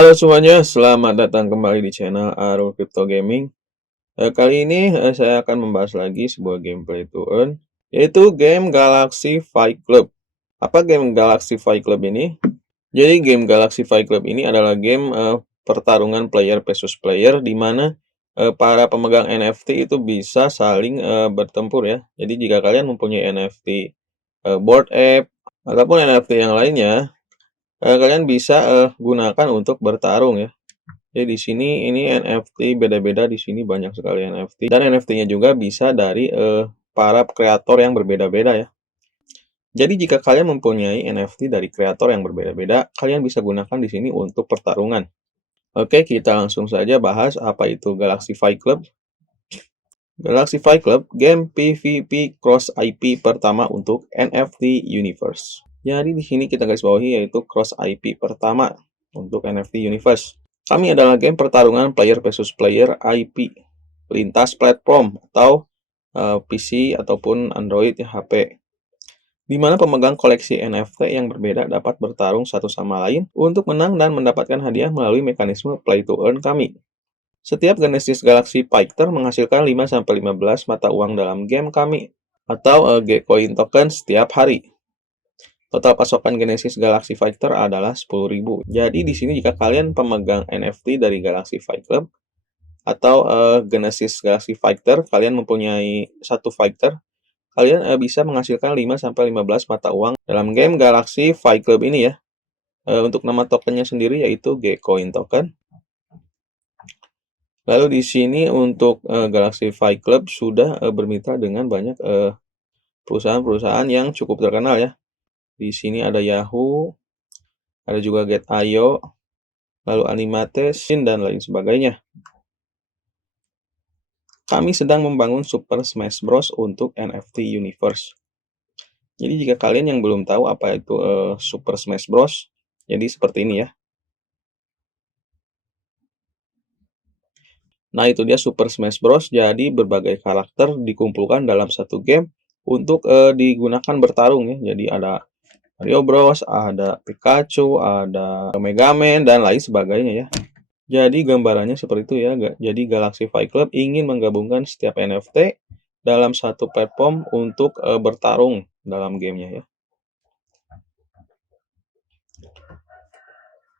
Halo semuanya, selamat datang kembali di channel Arul Crypto Gaming. Kali ini saya akan membahas lagi sebuah game play to earn, yaitu game Galaxy Fight Club. Apa game Galaxy Fight Club ini? Jadi game Galaxy Fight Club ini adalah game pertarungan player versus player, di mana para pemegang NFT itu bisa saling bertempur ya. Jadi jika kalian mempunyai NFT Bored Ape ataupun NFT yang lainnya, kalian bisa gunakan untuk bertarung ya. Jadi di sini ini NFT beda-beda, di sini banyak sekali NFT dan NFT-nya juga bisa dari para kreator yang berbeda-beda ya. Jadi jika kalian mempunyai NFT dari kreator yang berbeda-beda, kalian bisa gunakan di sini untuk pertarungan. Oke, kita langsung saja bahas apa itu Galaxy Fight Club. Galaxy Fight Club, game PvP cross IP pertama untuk NFT Universe. Jadi di sini kita garis bawahi yaitu cross IP pertama untuk NFT Universe. Kami adalah game pertarungan player versus player IP lintas platform atau PC ataupun Android ya, HP. Di mana pemegang koleksi NFT yang berbeda dapat bertarung satu sama lain untuk menang dan mendapatkan hadiah melalui mekanisme play to earn kami. Setiap Genesis Galaxy Fighter menghasilkan 5-15 mata uang dalam game kami atau G-Coin token setiap hari. Total pasokan Genesis Galaxy Fighter adalah 10.000. Jadi di sini jika kalian pemegang NFT dari Galaxy Fight Club atau Genesis Galaxy Fighter, kalian mempunyai satu fighter, kalian bisa menghasilkan 5-15 mata uang dalam game Galaxy Fight Club ini ya. Untuk nama tokennya sendiri yaitu G-Coin token. Lalu di sini untuk Galaxy Fight Club sudah bermitra dengan banyak perusahaan-perusahaan yang cukup terkenal ya. Di sini ada Yahoo, ada juga Get.io, lalu Animates, dan lain sebagainya. Kami sedang membangun Super Smash Bros. Untuk NFT Universe. Jadi jika kalian yang belum tahu apa itu Super Smash Bros., jadi seperti ini ya. Nah itu dia Super Smash Bros. Jadi berbagai karakter dikumpulkan dalam satu game untuk digunakan bertarung ya. Jadi ada Mario Bros, ada Pikachu, ada Mega Man, dan lain sebagainya ya. Jadi gambarannya seperti itu ya. Jadi Galaxy Fight Club ingin menggabungkan setiap NFT dalam satu platform untuk bertarung dalam gamenya ya.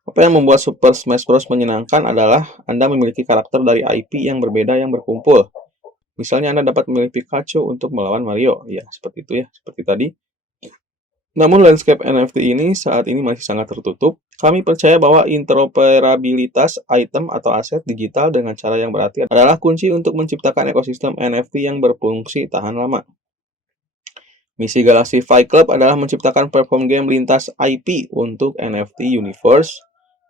Apa yang membuat Super Smash Bros. Menyenangkan adalah Anda memiliki karakter dari IP yang berbeda yang berkumpul. Misalnya Anda dapat memilih Pikachu untuk melawan Mario. Ya, seperti itu ya, seperti tadi. Namun landscape NFT ini saat ini masih sangat tertutup. Kami percaya bahwa interoperabilitas item atau aset digital dengan cara yang berarti adalah kunci untuk menciptakan ekosistem NFT yang berfungsi tahan lama. Misi Galaxy Fight Club adalah menciptakan platform game lintas IP untuk NFT Universe,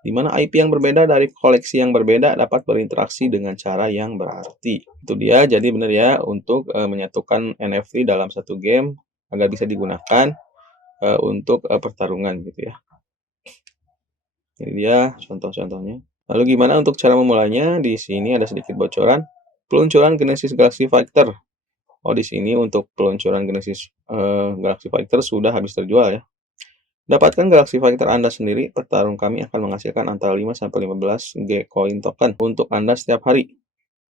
di mana IP yang berbeda dari koleksi yang berbeda dapat berinteraksi dengan cara yang berarti. Itu dia, jadi benar ya, untuk menyatukan NFT dalam satu game agar bisa digunakan untuk pertarungan gitu ya. Ini dia contoh-contohnya. Lalu gimana untuk cara memulainya? Di sini ada sedikit bocoran. Peluncuran Genesis Galaxy Fighter. Oh, di sini untuk peluncuran Genesis Galaxy Fighter sudah habis terjual ya. Dapatkan Galaxy Fighter Anda sendiri, petarung kami akan menghasilkan antara 5-15 G-Coin token untuk Anda setiap hari.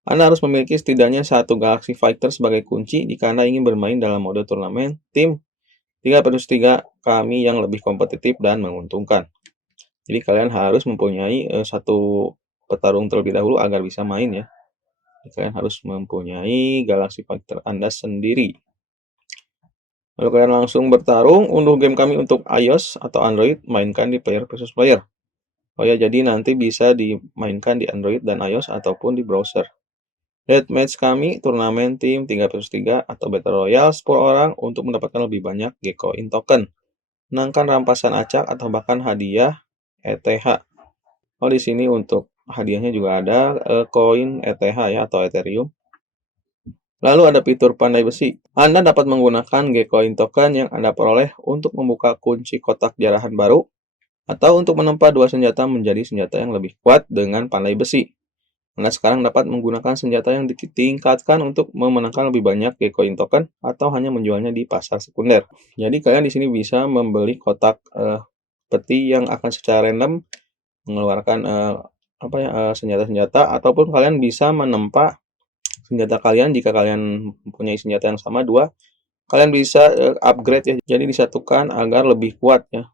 Anda harus memiliki setidaknya satu Galaxy Fighter sebagai kunci jika Anda ingin bermain dalam mode turnamen tim 3-3 kami yang lebih kompetitif dan menguntungkan. Jadi kalian harus mempunyai satu petarung terlebih dahulu agar bisa main ya. Jadi, kalian harus mempunyai Galaxy Fighter Anda sendiri. Lalu kalian langsung bertarung, unduh game kami untuk iOS atau Android, mainkan di player versus player. Oh ya, jadi nanti bisa dimainkan di Android dan iOS ataupun di browser. Deathmatch kami, turnamen tim 3-3 atau Battle Royale 10 orang untuk mendapatkan lebih banyak G-Coin token. Menangkan rampasan acak atau bahkan hadiah ETH. Oh, di sini untuk hadiahnya juga ada koin ETH ya atau Ethereum. Lalu ada fitur pandai besi. Anda dapat menggunakan G-Coin token yang Anda peroleh untuk membuka kunci kotak jarahan baru atau untuk menempa dua senjata menjadi senjata yang lebih kuat dengan pandai besi. Anda sekarang dapat menggunakan senjata yang ditingkatkan untuk memenangkan lebih banyak G-Coin token atau hanya menjualnya di pasar sekunder. Jadi kalian di sini bisa membeli kotak peti yang akan secara random mengeluarkan senjata-senjata, ataupun kalian bisa menempa senjata kalian. Jika kalian mempunyai senjata yang sama dua, kalian bisa upgrade ya, jadi disatukan agar lebih kuat ya.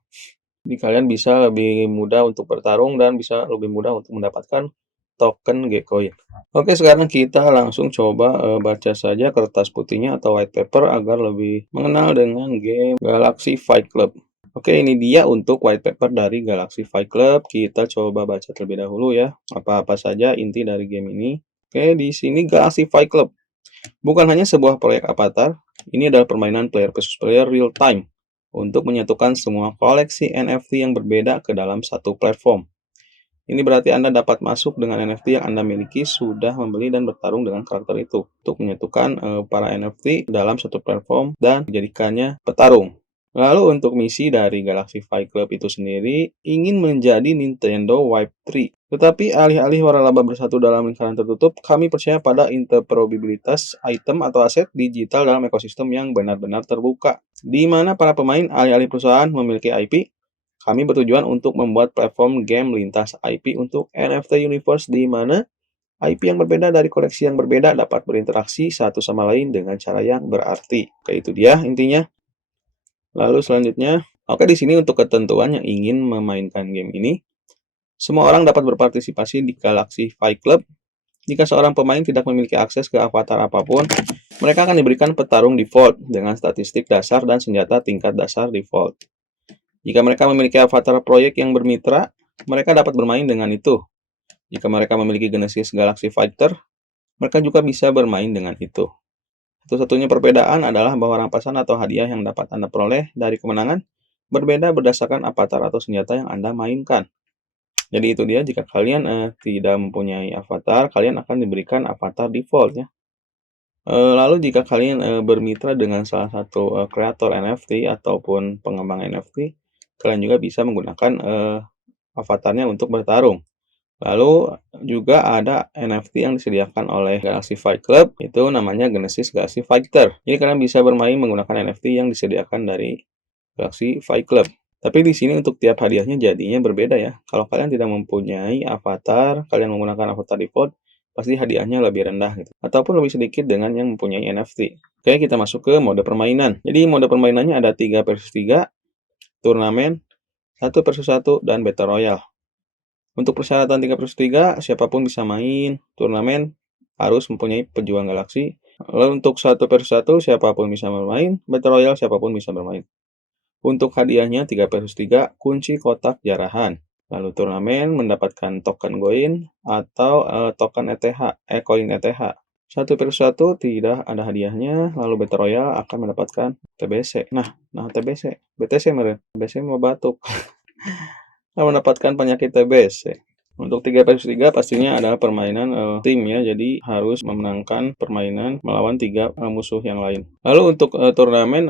Jadi kalian bisa lebih mudah untuk bertarung dan bisa lebih mudah untuk mendapatkan token Gcoin. Oke, sekarang kita langsung coba baca saja kertas putihnya atau white paper agar lebih mengenal dengan game Galaxy Fight Club. Oke, ini dia untuk white paper dari Galaxy Fight Club. Kita coba baca terlebih dahulu ya, apa-apa saja inti dari game ini. Oke, di sini Galaxy Fight Club bukan hanya sebuah proyek avatar, ini adalah permainan player versus player real time untuk menyatukan semua koleksi NFT yang berbeda ke dalam satu platform. Ini berarti Anda dapat masuk dengan NFT yang Anda miliki, sudah membeli dan bertarung dengan karakter itu untuk menyatukan para NFT dalam satu platform dan menjadikannya petarung. Lalu untuk misi dari Galaxy Fight Club itu sendiri ingin menjadi Nintendo Web3. Tetapi alih-alih waralaba bersatu dalam lingkaran tertutup, kami percaya pada interoperabilitas item atau aset digital dalam ekosistem yang benar-benar terbuka, di mana para pemain alih-alih perusahaan memiliki IP. Kami bertujuan untuk membuat platform game lintas IP untuk NFT Universe, di mana IP yang berbeda dari koleksi yang berbeda dapat berinteraksi satu sama lain dengan cara yang berarti. Oke, itu dia intinya. Lalu selanjutnya, oke, di sini untuk ketentuan yang ingin memainkan game ini, semua orang dapat berpartisipasi di Galaxy Fight Club. Jika seorang pemain tidak memiliki akses ke avatar apapun, mereka akan diberikan petarung default dengan statistik dasar dan senjata tingkat dasar default. Jika mereka memiliki avatar proyek yang bermitra, mereka dapat bermain dengan itu. Jika mereka memiliki Genesis Galaxy Fighter, mereka juga bisa bermain dengan itu. Satu-satunya perbedaan adalah bahwa rampasan atau hadiah yang dapat Anda peroleh dari kemenangan berbeda berdasarkan avatar atau senjata yang Anda mainkan. Jadi itu dia, jika kalian tidak mempunyai avatar, kalian akan diberikan avatar default ya. Lalu jika kalian bermitra dengan salah satu kreator NFT ataupun pengembang NFT, kalian juga bisa menggunakan avatarnya untuk bertarung. Lalu juga ada NFT yang disediakan oleh Galaxy Fight Club, itu namanya Genesis Galaxy Fighter. Jadi kalian bisa bermain menggunakan NFT yang disediakan dari Galaxy Fight Club. Tapi di sini untuk tiap hadiahnya jadinya berbeda ya. Kalau kalian tidak mempunyai avatar, kalian menggunakan avatar default, pasti hadiahnya lebih rendah gitu. Ataupun lebih sedikit dengan yang mempunyai NFT. Oke, kita masuk ke mode permainan. Jadi mode permainannya ada 3 versus 3, turnamen, 1 versus 1, dan Battle Royale. Untuk persyaratan 3 versus 3, siapapun bisa main. Turnamen harus mempunyai pejuang galaksi. Lalu untuk 1 versus 1, siapapun bisa bermain. Battle Royale, siapapun bisa bermain. Untuk hadiahnya 3 versus 3, kunci kotak jarahan. Lalu turnamen mendapatkan token Goin atau token koin ETH. 1 versus 1 tidak ada hadiahnya. Lalu Battle Royale akan mendapatkan TBC. Nah TBC, BTC meren. TBC mau batuk. Mendapatkan penyakit TBC. Untuk 3 versus 3 pastinya adalah permainan tim ya, jadi harus memenangkan permainan melawan 3 musuh yang lain. Lalu untuk turnamen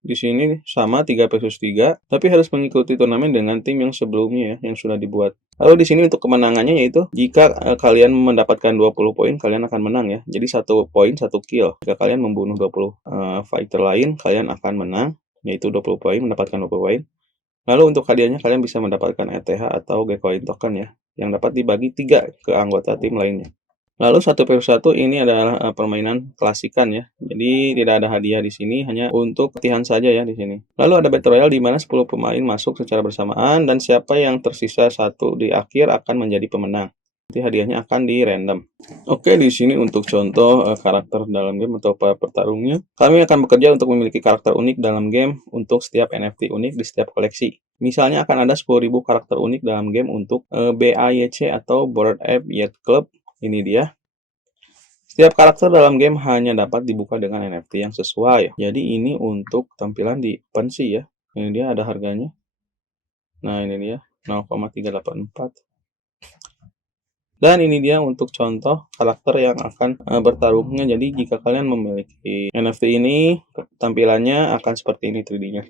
di sini sama 3 versus 3, tapi harus mengikuti turnamen dengan tim yang sebelumnya ya, yang sudah dibuat. Lalu di sini untuk kemenangannya yaitu jika kalian mendapatkan 20 poin, kalian akan menang ya. Jadi 1 poin 1 kill. Jika kalian membunuh 20 fighter lain, kalian akan menang, yaitu 20 poin, mendapatkan 20 poin. Lalu untuk hadiahnya kalian bisa mendapatkan ETH atau Gcoin token ya, yang dapat dibagi 3 ke anggota tim lainnya. Lalu 1 versus 1 ini adalah permainan klasikan ya. Jadi tidak ada hadiah di sini, hanya untuk latihan saja ya di sini. Lalu ada Battle Royale di mana 10 pemain masuk secara bersamaan dan siapa yang tersisa 1 di akhir akan menjadi pemenang. Nanti hadiahnya akan di random. Oke, di sini untuk contoh karakter dalam game atau petarungnya, kami akan bekerja untuk memiliki karakter unik dalam game untuk setiap NFT unik di setiap koleksi. Misalnya akan ada 10.000 karakter unik dalam game untuk BAYC atau Bored Ape Yacht Club. Ini dia. Setiap karakter dalam game hanya dapat dibuka dengan NFT yang sesuai. Jadi ini untuk tampilan di OpenSea ya. Ini dia ada harganya. Nah, ini dia 0,384. Dan ini dia untuk contoh karakter yang akan bertarungnya. Jadi jika kalian memiliki NFT ini, tampilannya akan seperti ini 3D-nya.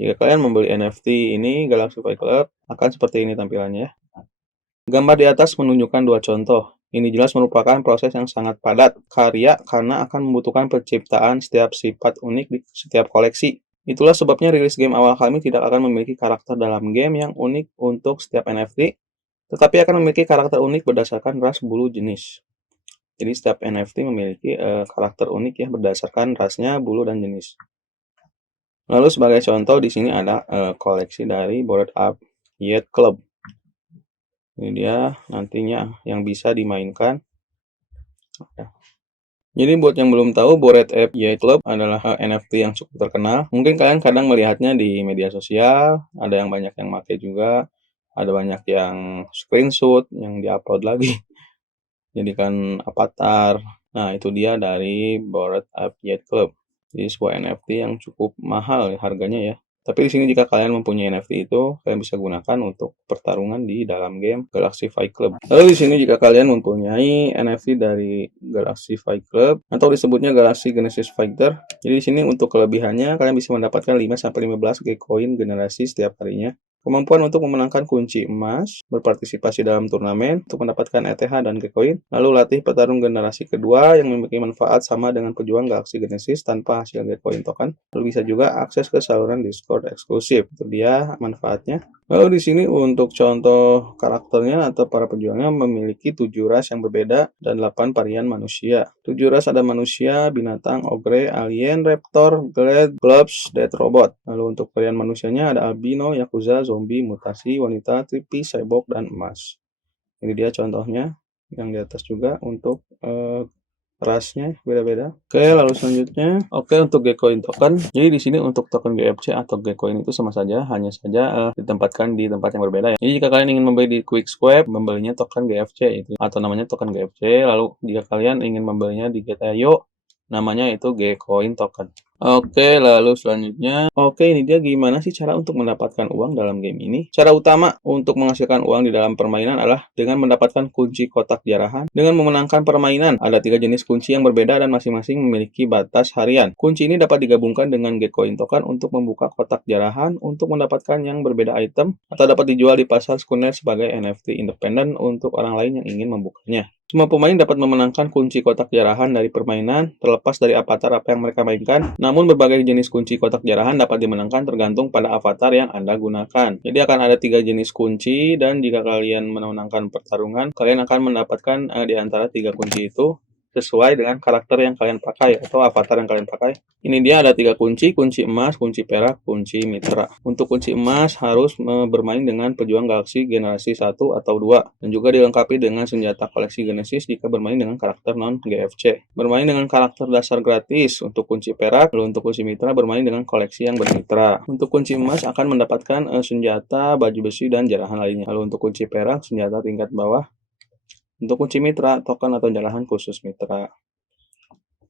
Jika kalian membeli NFT ini, Galaxy Fight Club, akan seperti ini tampilannya. Gambar di atas menunjukkan 2 contoh. Ini jelas merupakan proses yang sangat padat karya karena akan membutuhkan penciptaan setiap sifat unik di setiap koleksi. Itulah sebabnya rilis game awal kami tidak akan memiliki karakter dalam game yang unik untuk setiap NFT, tetapi akan memiliki karakter unik berdasarkan ras bulu jenis. Jadi setiap NFT memiliki karakter unik ya berdasarkan rasnya, bulu, dan jenis. Lalu sebagai contoh di sini ada koleksi dari Bored Ape Yacht Club. Ini dia nantinya yang bisa dimainkan. Jadi buat yang belum tahu, Bored Ape Yacht Club adalah NFT yang cukup terkenal. Mungkin kalian kadang melihatnya di media sosial, ada yang banyak yang pakai juga, ada banyak yang screenshot yang diupload lagi, jadikan avatar. Nah, itu dia dari Bored Ape Yacht Club. Jadi sebuah NFT yang cukup mahal harganya ya. Tapi di sini jika kalian mempunyai NFT itu, kalian bisa gunakan untuk pertarungan di dalam game Galaxy Fight Club. Lalu di sini jika kalian mempunyai NFT dari Galaxy Fight Club atau disebutnya Galaxy Genesis Fighter, jadi di sini untuk kelebihannya kalian bisa mendapatkan 5-15 G-Coin generasi setiap harinya. Kemampuan untuk memenangkan kunci emas, berpartisipasi dalam turnamen untuk mendapatkan ETH dan G-Coin, lalu latih petarung generasi kedua yang memiliki manfaat sama dengan pejuang Galaxy Genesis tanpa hasil G-Coin token, lalu bisa juga akses ke saluran Discord eksklusif. Itu dia manfaatnya. Lalu di sini untuk contoh karakternya atau para pejuangnya memiliki 7 ras yang berbeda dan 8 varian manusia. 7 ras ada manusia, binatang, ogre, alien, raptor, glad, globs, dead robot. Lalu untuk varian manusianya ada albino, yakuza, zombie, mutasi, wanita, trippy, cyborg, dan emas. Ini dia contohnya yang di atas juga untuk rasnya beda-beda. Oke, lalu selanjutnya, untuk Gcoin token. Jadi di sini untuk token GFC atau Gcoin itu sama saja, hanya saja ditempatkan di tempat yang berbeda ya. Jadi jika kalian ingin membeli di QuickSwap, membelinya token GFC itu atau namanya token GFC. Lalu jika kalian ingin membelinya di Getayo, namanya itu Gcoin token. Oke, lalu selanjutnya, ini dia gimana sih cara untuk mendapatkan uang dalam game ini. Cara utama untuk menghasilkan uang di dalam permainan adalah dengan mendapatkan kunci kotak jarahan. Dengan memenangkan permainan, ada 3 jenis kunci yang berbeda dan masing-masing memiliki batas harian. Kunci ini dapat digabungkan dengan Gcoin token untuk membuka kotak jarahan untuk mendapatkan yang berbeda item, atau dapat dijual di pasar sekunder sebagai NFT independen untuk orang lain yang ingin membukanya. Semua pemain dapat memenangkan kunci kotak jarahan dari permainan, terlepas dari avatar apa yang mereka mainkan. Namun berbagai jenis kunci kotak jarahan dapat dimenangkan tergantung pada avatar yang Anda gunakan. Jadi akan ada 3 jenis kunci, dan jika kalian memenangkan pertarungan, kalian akan mendapatkan di antara 3 kunci itu sesuai dengan karakter yang kalian pakai atau avatar yang kalian pakai. Ini dia ada 3 kunci emas, kunci perak, kunci mitra. Untuk kunci emas harus bermain dengan pejuang Galaxy generasi 1 atau 2, dan juga dilengkapi dengan senjata koleksi Genesis jika bermain dengan karakter non-GFC. Bermain dengan karakter dasar gratis untuk kunci perak, lalu untuk kunci mitra bermain dengan koleksi yang bermitra. Untuk kunci emas akan mendapatkan senjata, baju besi, dan jarahan lainnya. Lalu untuk kunci perak, senjata tingkat bawah. Untuk kunci mitra, token atau jarahan khusus mitra.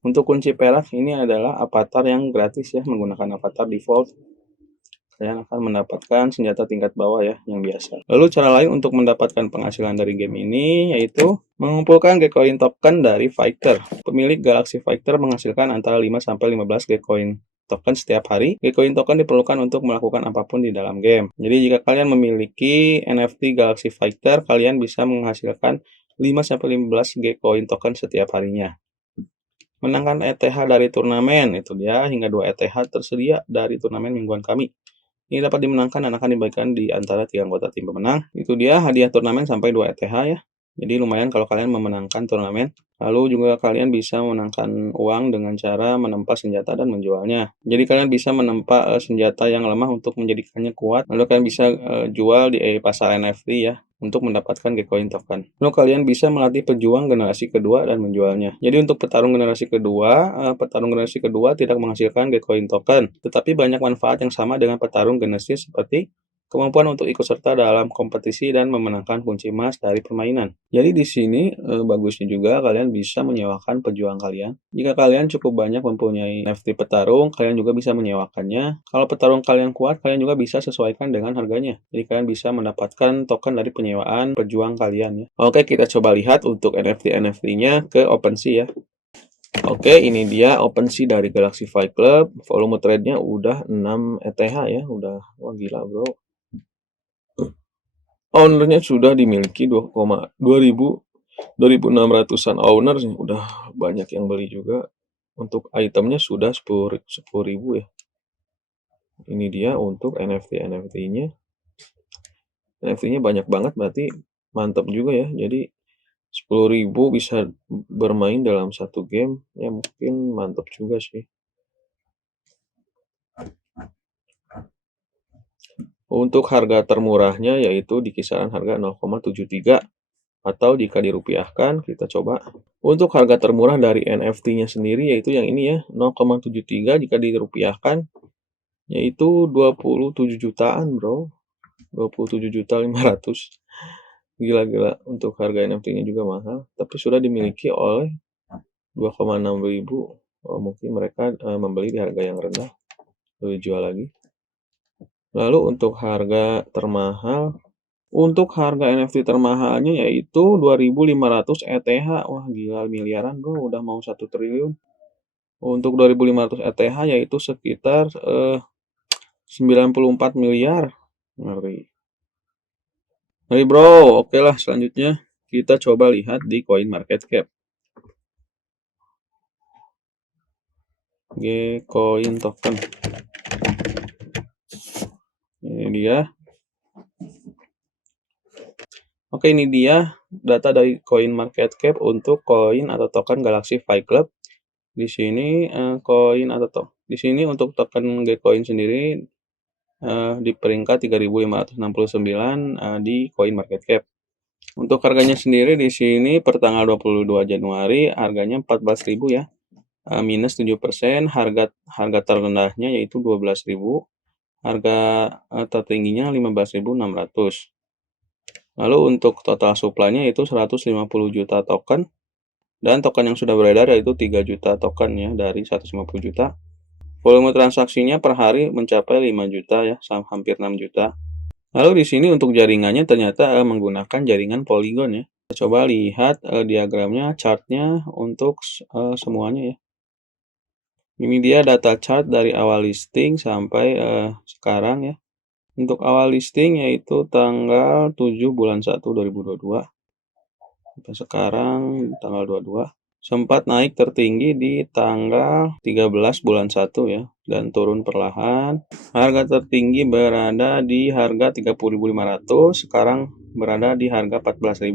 Untuk kunci perak ini adalah avatar yang gratis ya, menggunakan avatar default. Kalian akan mendapatkan senjata tingkat bawah ya, yang biasa. Lalu cara lain untuk mendapatkan penghasilan dari game ini yaitu mengumpulkan Gcoin token dari Fighter. Pemilik Galaxy Fighter menghasilkan antara 5-15 Gcoin token setiap hari. Gcoin token diperlukan untuk melakukan apapun di dalam game. Jadi jika kalian memiliki NFT Galaxy Fighter, kalian bisa menghasilkan 5-15 Gcoin token setiap harinya. Menangkan ETH dari turnamen, itu dia hingga 2 ETH tersedia dari turnamen mingguan kami. Ini dapat dimenangkan dan akan dibagikan di antara 3 anggota tim pemenang. Itu dia hadiah turnamen sampai 2 ETH ya. Jadi lumayan kalau kalian memenangkan turnamen. Lalu juga kalian bisa memenangkan uang dengan cara menempa senjata dan menjualnya. Jadi kalian bisa menempa senjata yang lemah untuk menjadikannya kuat. Lalu kalian bisa jual di pasar NFT ya, untuk mendapatkan Gcoin token. Lalu kalian bisa melatih pejuang generasi kedua dan menjualnya. Jadi untuk petarung generasi kedua tidak menghasilkan Gcoin token, tetapi banyak manfaat yang sama dengan petarung Genesis, seperti kemampuan untuk ikut serta dalam kompetisi dan memenangkan kunci emas dari permainan. Jadi di sini bagusnya juga kalian bisa menyewakan pejuang kalian. Jika kalian cukup banyak mempunyai NFT petarung, kalian juga bisa menyewakannya. Kalau petarung kalian kuat, kalian juga bisa sesuaikan dengan harganya. Jadi kalian bisa mendapatkan token dari penyewaan pejuang kalian ya. Oke, kita coba lihat untuk NFT-nya ke OpenSea ya. Oke, ini dia OpenSea dari Galaxy Fight Club. Volume trade-nya udah 6 ETH ya, udah wah gila bro. Ownernya sudah dimiliki 2.600-an owner, udah banyak yang beli juga. Untuk itemnya sudah 10.000 ya. Ini dia untuk NFT-nya. NFT-nya banyak banget, berarti mantap juga ya. Jadi 10.000 bisa bermain dalam satu game, ya mungkin mantap juga sih. Untuk harga termurahnya yaitu di kisaran harga 0,73, atau jika dirupiahkan kita coba. Untuk harga termurah dari NFT-nya sendiri yaitu yang ini ya, 0,73, jika dirupiahkan yaitu 27 jutaan, Bro. 27.500.000. Gila-gila, untuk harga NFT-nya juga mahal, tapi sudah dimiliki oleh 2,6 ribu. Oh, mungkin mereka membeli di harga yang rendah, lalu dijual lagi. Lalu untuk harga termahal, untuk harga NFT termahalnya yaitu 2.500 ETH. Wah, gila, miliaran, Bro, udah mau 1 triliun. Untuk 2.500 ETH yaitu sekitar 94 miliar. Ngeri. Ngeri, Bro. Oke lah, selanjutnya kita coba lihat di CoinMarketCap. Gcoin token. Ini dia. Oke, ini dia data dari CoinMarketCap untuk koin atau token Galaxy Fight Club. Di sini di sini untuk token Gcoin sendiri di peringkat 3.569 di CoinMarketCap. Untuk harganya sendiri di sini per tanggal 22 Januari harganya 14.000 ya. Minus 7%, harga terendahnya yaitu 12.000, harga tertingginya 15.600. Lalu untuk total supply-nya itu 150 juta token, dan token yang sudah beredar yaitu 3 juta token ya dari 150 juta. Volume transaksinya per hari mencapai 5 juta ya, hampir 6 juta. Lalu di sini untuk jaringannya ternyata menggunakan jaringan Polygon ya. Kita coba lihat diagramnya, chartnya untuk semuanya ya. Ini dia data chart dari awal listing sampai sekarang ya. Untuk awal listing yaitu tanggal 7 bulan 1 2022. Sampai sekarang tanggal 22. Sempat naik tertinggi di tanggal 13 bulan 1 ya. Dan turun perlahan. Harga tertinggi berada di harga 30.500. Sekarang berada di harga 14.000.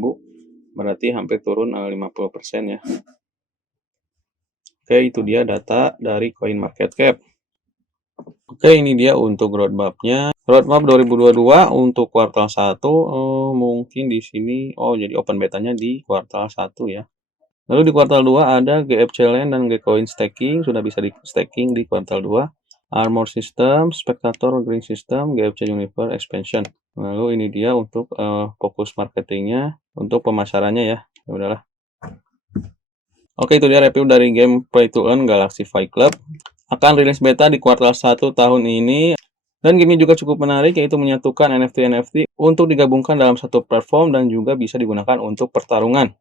Berarti hampir turun 50% ya. Oke, itu dia data dari CoinMarketCap. Oke, ini dia untuk roadmap-nya. Roadmap 2022 untuk kuartal 1 mungkin di sini jadi open betanya di kuartal 1 ya. Lalu di kuartal 2 ada GFC Land dan Gcoin Staking, sudah bisa di staking di kuartal 2. Armor System, Spectator Green System, GFC Universe Expansion. Lalu ini dia untuk fokus marketingnya, untuk pemasarannya ya. Ya udahlah. Oke, itu dia review dari game Play to Earn Galaxy Fight Club. Akan rilis beta di kuartal 1 tahun ini. Dan game ini juga cukup menarik, yaitu menyatukan NFT untuk digabungkan dalam satu platform dan juga bisa digunakan untuk pertarungan.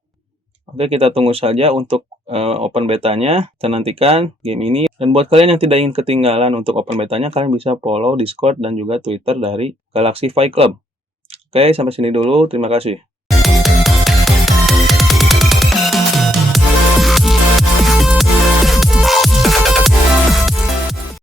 Oke, kita tunggu saja untuk open betanya. Kita nantikan game ini. Dan buat kalian yang tidak ingin ketinggalan untuk open betanya, kalian bisa follow Discord dan juga Twitter dari Galaxy Fight Club. Oke, sampai sini dulu. Terima kasih.